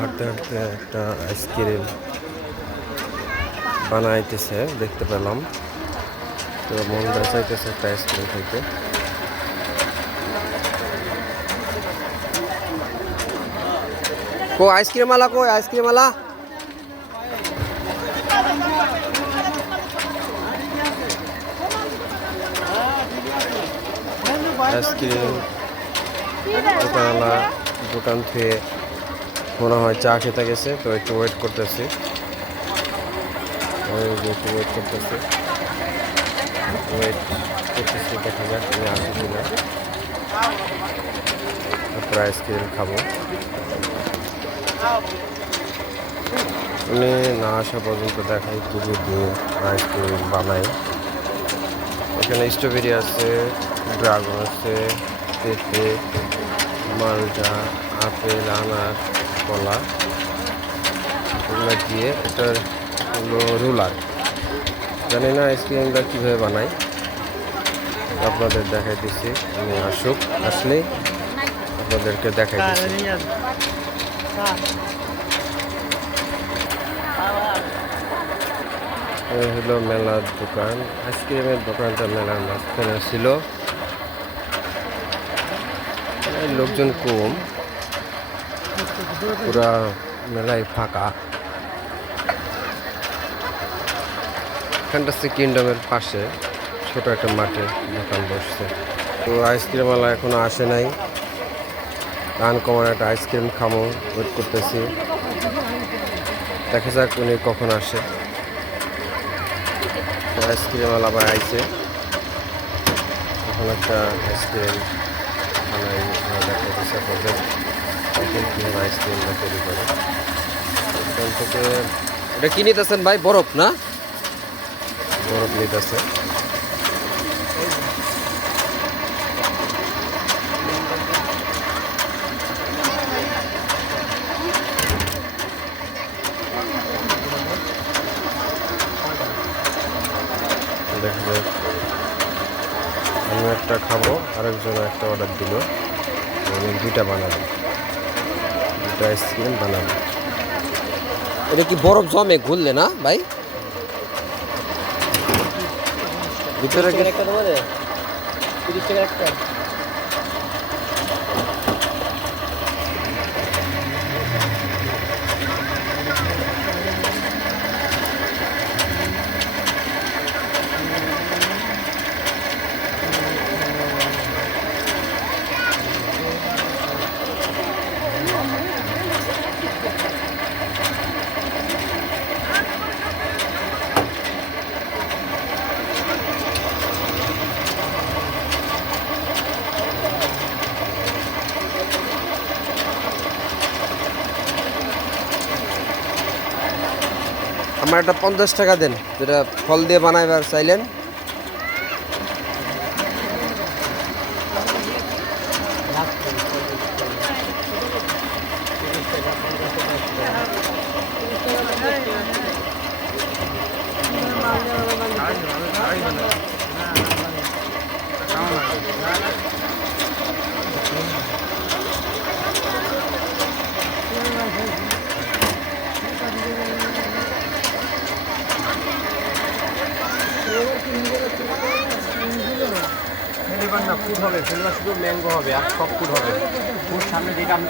হাঁটতে হাঁটতে একটা আইসক্রিম বানাইতেছে দেখতে পেলাম। তো মন চাইতেছে একটা আইসক্রিম খাইতে। কো আইসক্রিম वाला, কো আইসক্রিম वाला। আইসক্রিম দোকানওয়ালা দোকান থেকে মনে হয় চা খেতে গেছে, তো একটু ওয়েট করতেছি। একটু ওয়েট করতেছি দেখা যাক আমি আসি কিনা, তারপরে আইসক্রিম খাবো। উনি না আসা পর্যন্ত দেখাই খুবই দূর আইসক্রিম বানাই। এখানে স্ট্রবেরি আছে, ড্রাগন আছে, পেঁপে, মালটা, আপেল, আনার, কলা, এগুলো দিয়ে এটা হলো রুলার। জানি না আইসক্রিমটা কীভাবে বানাই, আপনাদের দেখাই দিচ্ছি। উনি আসলেই আপনাদেরকে দেখাই দিচ্ছি। হলো মেলার দোকান, আইসক্রিমের দোকানটা মেলার মাঝখানে ছিল। লোকজন কম, পুরা মেলায় ফাঁকা। এখানটা কিংডমের পাশে ছোট একটা মাঠে দোকান বসছে। তো আইসক্রিমওয়ালা এখনো আসে নাই। আনকমন একটা আইসক্রিম খামো, ওয়েট করতেছি, দেখা যাক উনি কখন আসে। আইসক্রিমওয়ালা আবার আইছে, এখন একটা আইসক্রিম বানাই দেখাইতেছে আপনাদের। দেখেন কীভাবে আইসক্রিমটা তৈরি করে। এখান থেকে এটা কি নিতেছেন ভাই? বরফ না? বরফ নিতেছে। দেখা যাক, আমি একটা খাবো, আরেকজন একটা অর্ডার দিল, আমি দুইটা বানাবো, দুটা আইসক্রিম বানাবো। এটা কি বরফ জমে ঘুরলে না ভাই? ভিতরে একটা দেবো রে, 30 টাকা একটা। আমার একটা 50 টাকা দেন, যেটা ফল দিয়ে বানাইবার চাইলেন। ফুড হবে, শুধু ম্যাঙ্গো হবে আর সব ফুড হবে। ফুড সামনে যেটা আমি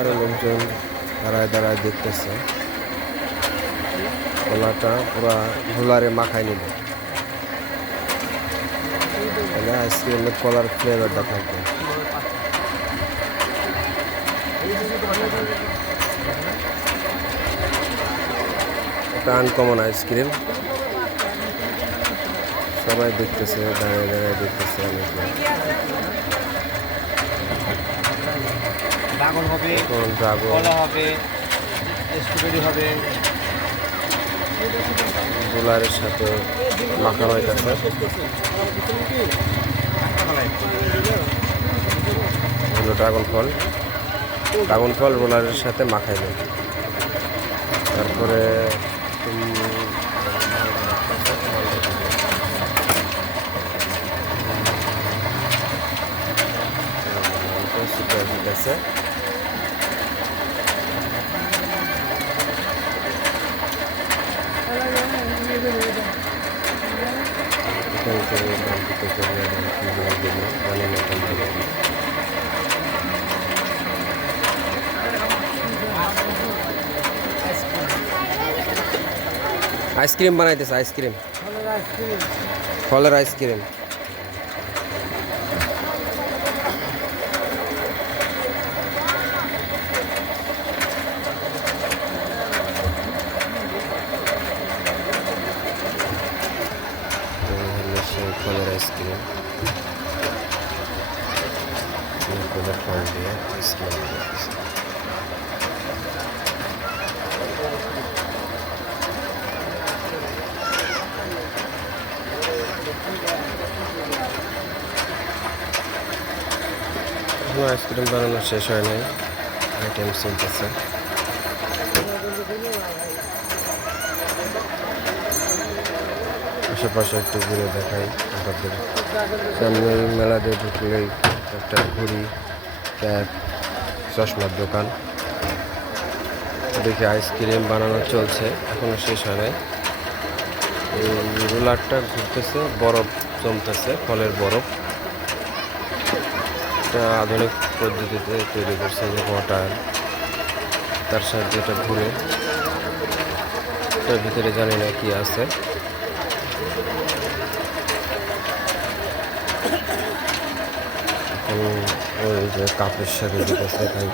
আরো লোকজন দাঁড়ায় দেখতেছে। কলাটা পুরা রোলারে মাখাই নিল, তাহলে আইসক্রিমের কলার ফ্লেভারটা থাকবে। এটা আনকমন আইসক্রিম, সবাই দেখতেছে, দাঁড়ায় দেখতেছে। ড্রাগন হবে, কলা হবে, স্ট্রবেরি হবে, রোলারের সাথে মাখানো হইতেছে। হলো ড্রাগন ফল রোলারের সাথে মাখাইবে। তারপরে দাম কত করবে এবং কী জিনিস দেবো জানি না কোম্পানি। আইসক্রিম বানাইতেছে, আইসক্রিম, ফলের আইসক্রিম। ফলের আইসক্রিম, ফল দিয়ে আইসক্রিম বানাইতেছে। এখনো আইসক্রিম বানানো শেষ হয় নাই, আইটেম চলতেছে। আশেপাশে একটু ঘুরে দেখাই আপনাদের। সামনে মেলাতে ঢুকলেই একটা ঘুড়ি, ক্যাপ, চশমার দোকান। দেখি আইসক্রিম বানানো চলছে, এখনো শেষ হয় নাই। এই রোলারটা ঘুরতেছে, বরফ জমতেছে, ফলের বরফ। এটা আধুনিক পদ্ধতিতে তৈরি করছে, যে মোটর তার সাহায্যে এটা ঘুরে। এটার ভিতরে জানি না কি আছে। ওই যে কাপের সাথে দিতেছে ভাই।